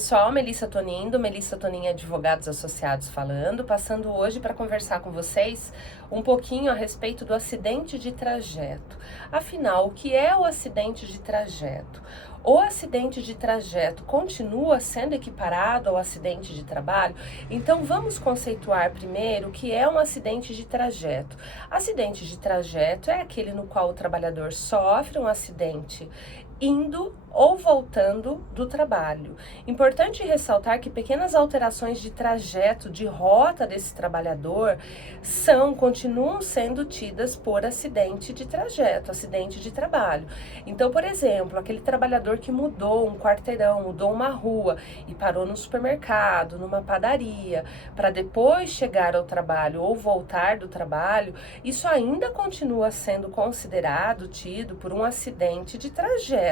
pessoal, Melissa Tonin, do Melissa Tonin Advogados Associados falando, passando hoje para conversar com vocês um pouquinho a respeito do acidente de trajeto. Afinal, o que é o acidente de trajeto? O acidente de trajeto continua sendo equiparado ao acidente de trabalho? Então vamos conceituar primeiro o que é um acidente de trajeto. Acidente de trajeto é aquele no qual o trabalhador sofre um acidente indo ou voltando do trabalho. Importante ressaltar que pequenas alterações de trajeto, de rota desse trabalhador, continuam sendo tidas por acidente de trajeto, acidente de trabalho. Então, por exemplo, aquele trabalhador que mudou um quarteirão, mudou uma rua e parou no supermercado, numa padaria, para depois chegar ao trabalho ou voltar do trabalho, isso ainda continua sendo considerado, tido por um acidente de trajeto.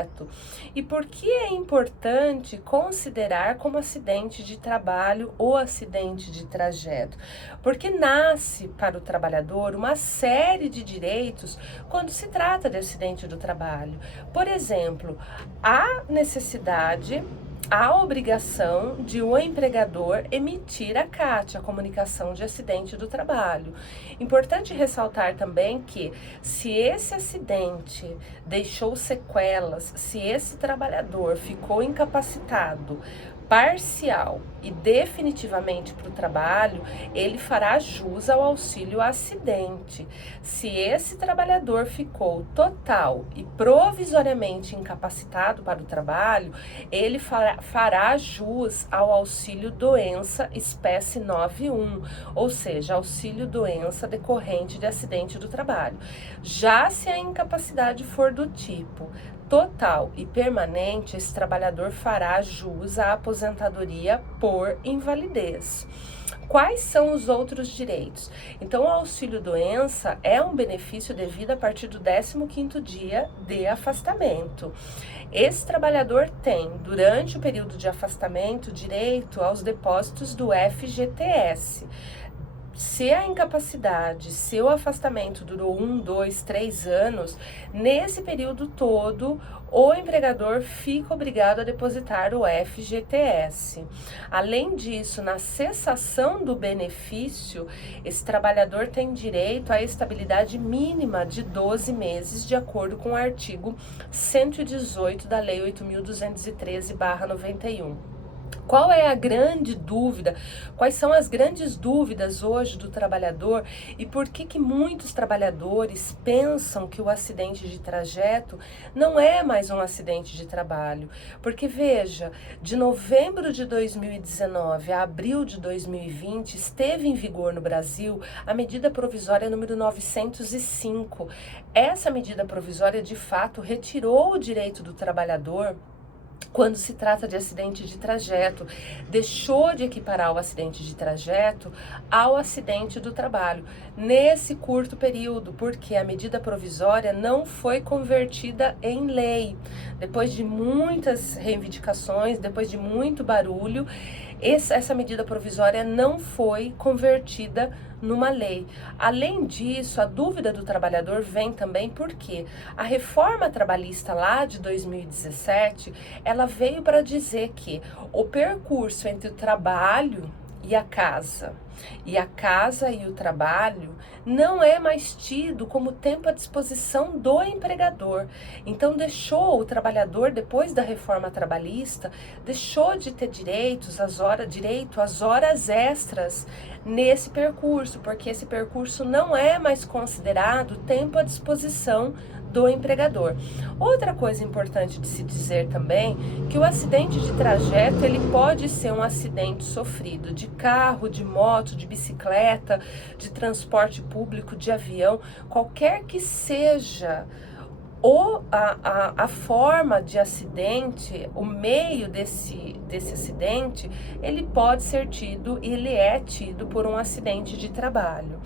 E por que é importante considerar como acidente de trabalho ou acidente de trajeto? Porque nasce para o trabalhador uma série de direitos quando se trata de acidente do trabalho. Por exemplo, a necessidade, a obrigação de o empregador emitir a CAT, a comunicação de acidente do trabalho. Importante ressaltar também que, se esse acidente deixou sequelas, se esse trabalhador ficou incapacitado parcial e definitivamente para o trabalho, ele fará jus ao auxílio acidente. Se esse trabalhador ficou total e provisoriamente incapacitado para o trabalho, ele fará jus ao auxílio doença espécie 9.1, ou seja, auxílio doença decorrente de acidente do trabalho. Já se a incapacidade for do tipo total e permanente, esse trabalhador fará jus à aposentadoria por invalidez. Quais são os outros direitos? Então, o auxílio-doença é um benefício devido a partir do 15º dia de afastamento. Esse trabalhador tem, durante o período de afastamento, direito aos depósitos do FGTS. Se a incapacidade, se o afastamento durou 1, 2, 3 anos, nesse período todo, o empregador fica obrigado a depositar o FGTS. Além disso, na cessação do benefício, esse trabalhador tem direito à estabilidade mínima de 12 meses, de acordo com o artigo 118 da Lei 8.213/91. Qual é a grande dúvida? Quais são as grandes dúvidas hoje do trabalhador e por que muitos trabalhadores pensam que o acidente de trajeto não é mais um acidente de trabalho? Porque veja, de novembro de 2019 a abril de 2020 esteve em vigor no Brasil a medida provisória número 905. Essa medida provisória de fato retirou o direito do trabalhador quando se trata de acidente de trajeto, deixou de equiparar o acidente de trajeto ao acidente do trabalho, nesse curto período, porque a medida provisória não foi convertida em lei. Depois de muitas reivindicações, depois de muito barulho, essa medida provisória não foi convertida numa lei. Além disso, a dúvida do trabalhador vem também porque a reforma trabalhista lá de 2017, ela veio para dizer que o percurso entre o trabalho e a casa e o trabalho não é mais tido como tempo à disposição do empregador. Então deixou o trabalhador, depois da reforma trabalhista, deixou de ter direito às horas extras nesse percurso, porque esse percurso não é mais considerado tempo à disposição do empregador. Outra coisa importante de se dizer também, que o acidente de trajeto, ele pode ser um acidente sofrido de carro, de moto, de bicicleta, de transporte público, de avião, qualquer que seja a forma de acidente, o meio desse acidente, ele pode ser tido, ele é tido por um acidente de trabalho.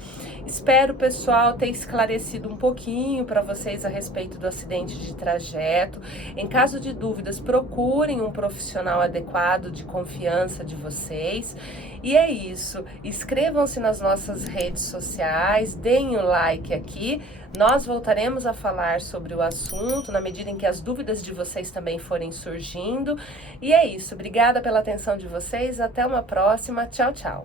Espero, pessoal, ter esclarecido um pouquinho para vocês a respeito do acidente de trajeto. Em caso de dúvidas, procurem um profissional adequado de confiança de vocês. E é isso. Inscrevam-se nas nossas redes sociais, deem o like aqui. Nós voltaremos a falar sobre o assunto na medida em que as dúvidas de vocês também forem surgindo. E é isso. Obrigada pela atenção de vocês. Até uma próxima. Tchau, tchau.